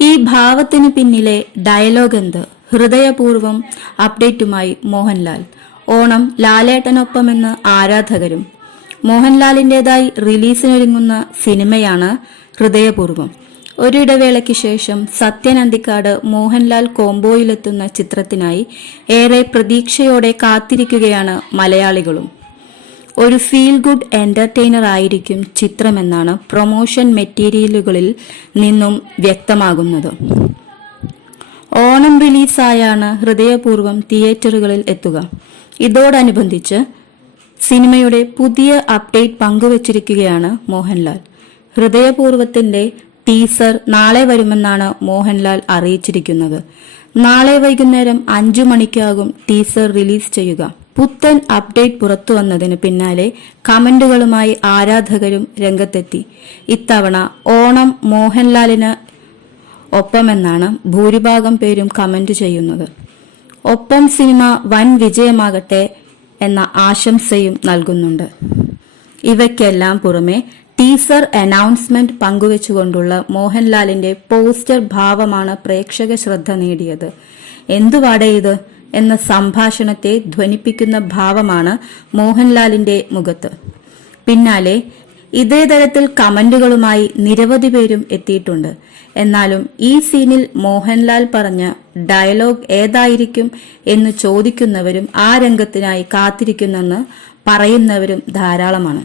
ഈ ഭാവത്തിന് പിന്നിലെ ഡയലോഗ് എന്ത്? ഹൃദയപൂർവം അപ്ഡേറ്റുമായി മോഹൻലാൽ. ഓണം ലാലേട്ടനൊപ്പമെന്ന് ആരാധകരും. മോഹൻലാലിന്റെതായി റിലീസിനൊരുങ്ങുന്ന സിനിമയാണ് ഹൃദയപൂർവം. ഒരിടവേളയ്ക്ക് ശേഷം സത്യൻ അന്തിക്കാട് മോഹൻലാൽ കോംബോയിലെത്തുന്ന ചിത്രത്തിനായി ഏറെ പ്രതീക്ഷയോടെ കാത്തിരിക്കുകയാണ് മലയാളികളും. ഒരു ഫീൽ ഗുഡ് എന്റർടൈനർ ആയിരിക്കും ചിത്രമെന്നാണ് പ്രൊമോഷൻ മെറ്റീരിയലുകളിൽ നിന്നും വ്യക്തമാകുന്നത്. ഓണം റിലീസായാണ് ഹൃദയപൂർവം തിയേറ്ററുകളിൽ എത്തുക. ഇതോടനുബന്ധിച്ച് സിനിമയുടെ പുതിയ അപ്ഡേറ്റ് പങ്കുവച്ചിരിക്കുകയാണ് മോഹൻലാൽ. ഹൃദയപൂർവത്തിന്റെ ടീസർ നാളെ വരുമെന്നാണ് മോഹൻലാൽ അറിയിച്ചിരിക്കുന്നത്. നാളെ വൈകുന്നേരം അഞ്ചു മണിക്കാകും ടീസർ റിലീസ് ചെയ്യുക. പുത്തൻ അപ്ഡേറ്റ് പുറത്തു വന്നതിന് പിന്നാലെ കമന്റുകളുമായി ആരാധകരും രംഗത്തെത്തി. ഇത്തവണ ഓണം മോഹൻലാലിന് ഒപ്പമെന്നാണ് ഭൂരിഭാഗം പേരും കമന്റ് ചെയ്യുന്നത്. ഒപ്പം സിനിമ വൻ വിജയമാകട്ടെ എന്ന ആശംസയും നൽകുന്നുണ്ട്. ഇവയ്ക്കെല്ലാം പുറമെ ടീസർ അനൗൺസ്മെന്റ് പങ്കുവച്ചുകൊണ്ടുള്ള മോഹൻലാലിന്റെ പോസ്റ്റർ ഭാവമാണ് പ്രേക്ഷക ശ്രദ്ധ നേടിയത്. എന്തുവാടേ ഇത് എന്ന സംഭാഷണത്തെ ധ്വനിപ്പിക്കുന്ന ഭാവമാണ് മോഹൻലാലിന്റെ മുഖത്ത്. പിന്നാലെ ഇതേ തരത്തിൽ കമന്റുകളുമായി നിരവധി പേരും എത്തിയിട്ടുണ്ട്. എന്നാലും ഈ സീനിൽ മോഹൻലാൽ പറഞ്ഞ ഡയലോഗ് ഏതായിരിക്കും എന്ന് ചോദിക്കുന്നവരും ആ രംഗത്തിനായി കാത്തിരിക്കുന്നെന്ന് പറയുന്നവരും ധാരാളമാണ്.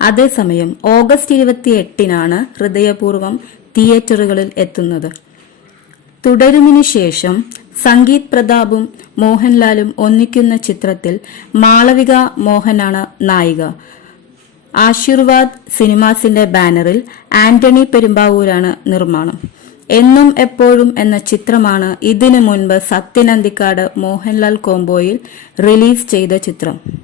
അതേസമയം ഓഗസ്റ്റ് ഇരുപത്തി എട്ടിനാണ് ഹൃദയപൂർവം തിയേറ്ററുകളിൽ എത്തുന്നത്. തുടരുന്നതിനു ശേഷം സംഗീത് പ്രതാപും മോഹൻലാലും ഒന്നിക്കുന്ന ചിത്രത്തിൽ മാളവിക മോഹനാണ് നായിക. ആശീർവാദ് സിനിമാസിന്റെ ബാനറിൽ ആന്റണി പെരുമ്പാവൂരാണ് നിർമ്മാണം. എന്നും എപ്പോഴും എന്ന ചിത്രമാണ് ഇതിനു മുൻപ് സത്യനന്ദിക്കാട് മോഹൻലാൽ കോംബോയിൽ റിലീസ് ചെയ്ത ചിത്രം.